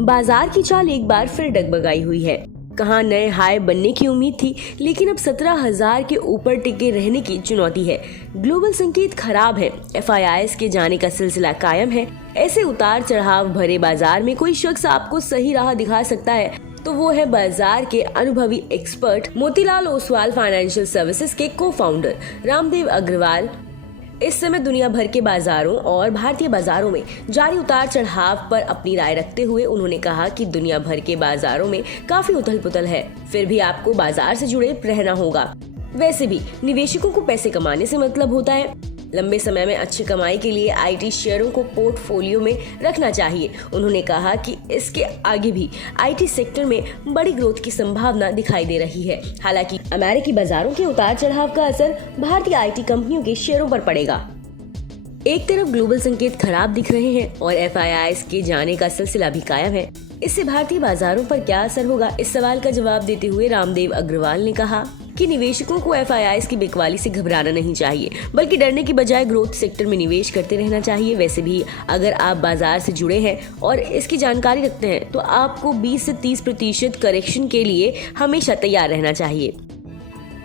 बाजार की चाल एक बार फिर डगमगाई हुई है। कहां नए हाई बनने की उम्मीद थी, लेकिन अब 17,000 के ऊपर टिके रहने की चुनौती है। ग्लोबल संकेत खराब है, FIIs के जाने का सिलसिला कायम है। ऐसे उतार चढ़ाव भरे बाजार में कोई शख्स आपको सही राह दिखा सकता है तो वो है बाजार के अनुभवी expert Motilal Oswal financial services के को-फाउंडर रामदेव अग्रवाल। इस समय दुनिया भर के बाजारों और भारतीय बाजारों में जारी उतार चढ़ाव पर अपनी राय रखते हुए उन्होंने कहा कि दुनिया भर के बाजारों में काफी उथल पुथल है, फिर भी आपको बाजार से जुड़े रहना होगा। वैसे भी निवेशकों को पैसे कमाने से मतलब होता है। लंबे समय में अच्छी कमाई के लिए IT शेयरों को पोर्टफोलियो में रखना चाहिए। उन्होंने कहा कि इसके आगे भी IT सेक्टर में बड़ी ग्रोथ की संभावना दिखाई दे रही है। हालांकि अमेरिकी बाजारों के उतार चढ़ाव का असर भारतीय IT कंपनियों के शेयरों पर पड़ेगा। एक तरफ ग्लोबल संकेत खराब दिख रहे हैं और FIIs के जाने का सिलसिला भी कायम है। इससे भारतीय बाजारों पर क्या असर होगा, इस सवाल का जवाब देते हुए रामदेव अग्रवाल ने कहा कि निवेशकों को FIIs की बिकवाली से घबराना नहीं चाहिए, बल्कि डरने की बजाय ग्रोथ सेक्टर में निवेश करते रहना चाहिए। वैसे भी अगर आप बाजार से जुड़े हैं और इसकी जानकारी रखते हैं तो आपको 20 से 30% करेक्शन के लिए हमेशा तैयार रहना चाहिए।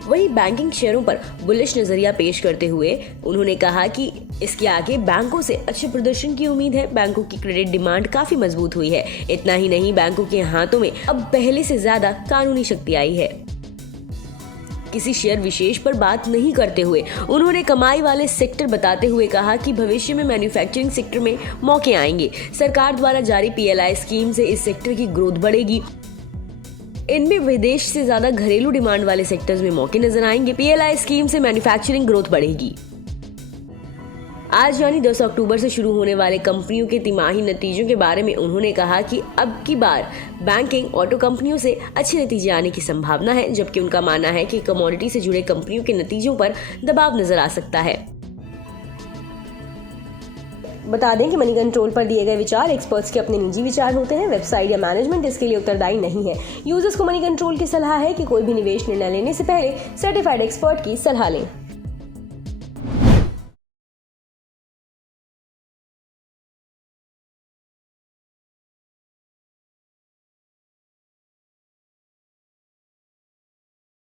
वहीं बैंकिंग शेयरों पर बुलिश नजरिया पेश करते हुए उन्होंने कहा कि इसके आगे बैंकों से अच्छे प्रदर्शन की उम्मीद है। बैंकों की क्रेडिट डिमांड काफी मजबूत हुई है। इतना ही नहीं, बैंकों के हाथों में अब पहले से ज्यादा कानूनी शक्ति आई है। किसी शेयर विशेष पर बात नहीं करते हुए उन्होंने कमाई वाले सेक्टर बताते हुए कहा कि भविष्य में मैन्युफैक्चरिंग सेक्टर में मौके आएंगे। सरकार द्वारा जारी PLI स्कीम से इस सेक्टर की ग्रोथ बढ़ेगी। इनमें विदेश से ज्यादा घरेलू डिमांड वाले सेक्टर्स में मौके नजर आएंगे। PLI स्कीम से मैन्युफैक्चरिंग ग्रोथ बढ़ेगी। आज यानी 10 अक्टूबर से शुरू होने वाले कंपनियों के तिमाही नतीजों के बारे में उन्होंने कहा कि अब की बार बैंकिंग ऑटो कंपनियों से अच्छे नतीजे आने की संभावना है, जबकि उनका मानना है कि कमोडिटी से जुड़े कंपनियों के नतीजों पर दबाव नजर आ सकता है। बता दें कि मनी कंट्रोल पर दिए गए विचार एक्सपर्ट्स के अपने निजी विचार होते हैं। वेबसाइट या मैनेजमेंट इसके लिए उत्तरदायी नहीं है। यूजर्स को मनी कंट्रोल की सलाह है कि कोई भी निवेश निर्णय लेने से पहले सर्टिफाइड एक्सपर्ट की सलाह लें।